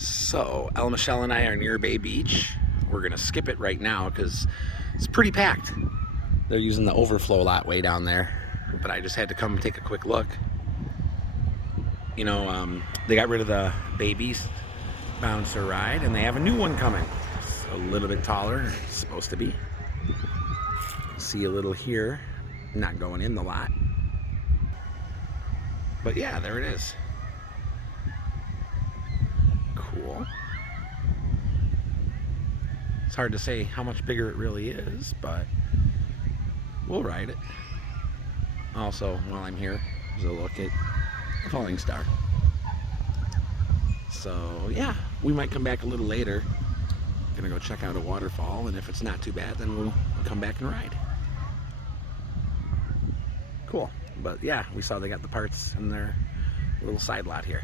So, El Michelle and I are near Bay Beach. We're gonna skip it right now because it's pretty packed. They're using the overflow lot way down there, but I just had to come take a quick look. You know, they got rid of the Bay Beach bouncer ride, and they have a new one coming. It's a little bit taller, it's supposed to be. See a little here, not going in the lot. But yeah, there it is. Cool. It's hard to say how much bigger it really is, but we'll ride it. Also, while I'm here, there's a look at the falling star. So yeah, we might come back a little later. Gonna go check out a waterfall, and if it's not too bad, then we'll come back and ride. Cool. But yeah, we saw they got the parts in their little side lot here.